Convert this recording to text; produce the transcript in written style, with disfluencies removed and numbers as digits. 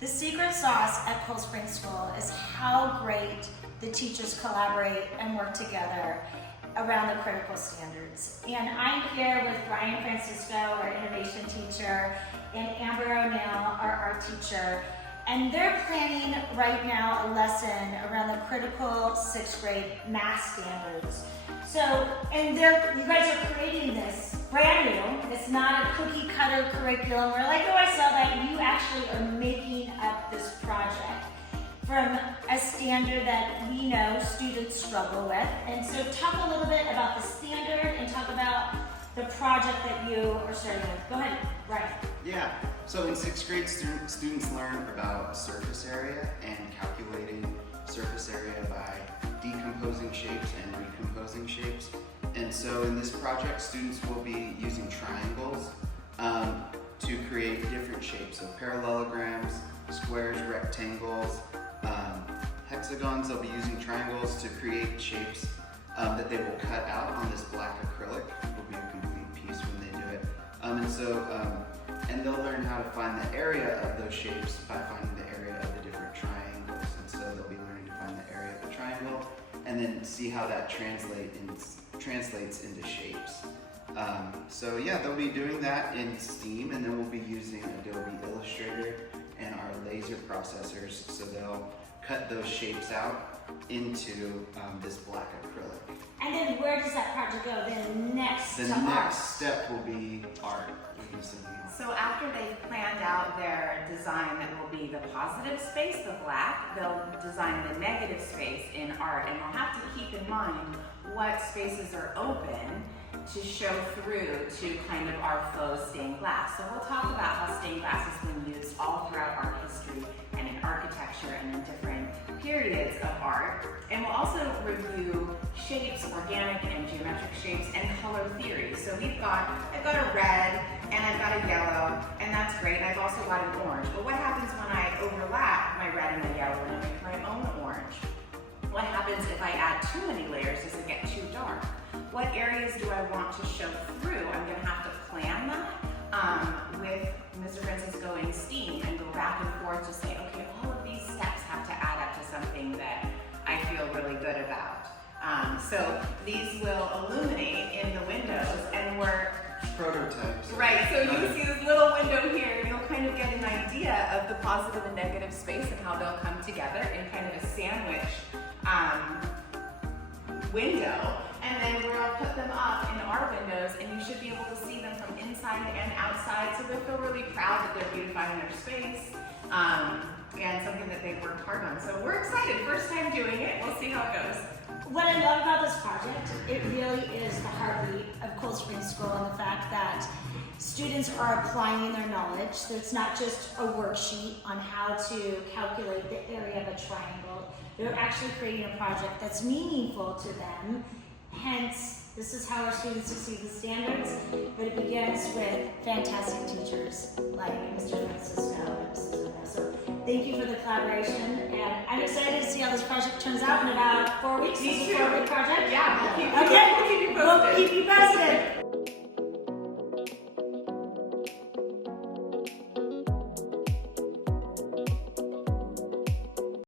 The secret sauce at Cold Spring School is how great the teachers collaborate and work together around the critical standards. And I'm here with Brian Francisco, our innovation teacher, and Amber O'Neill, our art teacher. And they're planning right now a lesson around the critical sixth grade math standards. So, and you guys are creating this brand new. It's not a cookie cutter curriculum where like, oh, I saw that. You actually are making up this project from a standard that we know students struggle with. And so talk a little bit about the standard and talk about the project that you are starting with. Go ahead, Brian. Yeah, so in sixth grade, students learn about surface area and calculating surface area by decomposing shapes and recomposing shapes. And so in this project, students will be using triangles to create different shapes. So parallelograms, squares, rectangles, hexagons. They'll be using triangles to create shapes that they will cut out on this black acrylic. It will be a complete piece when they do it. And they'll learn how to find the area of those shapes by finding the area of the different triangles. And so they'll be learning to find the area of the triangle and then see how that translates into shapes. So yeah, they'll be doing that in STEAM, and then we'll be using Adobe Illustrator and our laser processors. So they'll cut those shapes out into this black acrylic. And then where does that project go? Then next The to art. next step will be art. So after they've planned out their design that will be the positive space, the black, they'll design the negative space in art, and they'll have to keep in mind what spaces are open to show through to kind of our faux stained glass. So we'll talk about how stained glass has been used all throughout art history and in architecture and in different periods of art. And we'll also review shapes, organic and geometric shapes, and color theory. So I've got a red, and I've got a yellow, and that's great. I've also got an orange. But what happens when I overlap my red and my yellow and I make my own orange? What happens if I add too many layers? Does it get too dark? What areas do I want to show through? I'm gonna have to plan that with Mr. Francisco in STEAM and go back and forth to say, okay, all of these steps have to add up to something that I feel really good about. So these will illuminate in the windows, and we're Prototypes. right, so you see this little window here, and you'll kind of get an idea of the positive and negative space and how they'll come together in kind of a sandwich window. And then we'll put them up in our windows, and you should be able to see them from inside and outside, so they'll feel really proud that they're beautifying their space, and something that they've worked hard on. So we're excited, first time doing it, we'll see how it goes. What I love about this project, it really is the heartbeat of Cold Spring School, and the fact that students are applying their knowledge. So it's not just a worksheet on how to calculate the area of a triangle. They're actually creating a project that's meaningful to them. Hence, this is how our students succeed the standards, but it begins with fantastic teachers like Mr. Francisco and Mrs. O'Neill. So thank you for the collaboration, and I'm excited to see how this project turns out in about 4 weeks. Me This is too. a 4-week project. Yeah, we'll keep you Okay, posted. we'll keep you posted.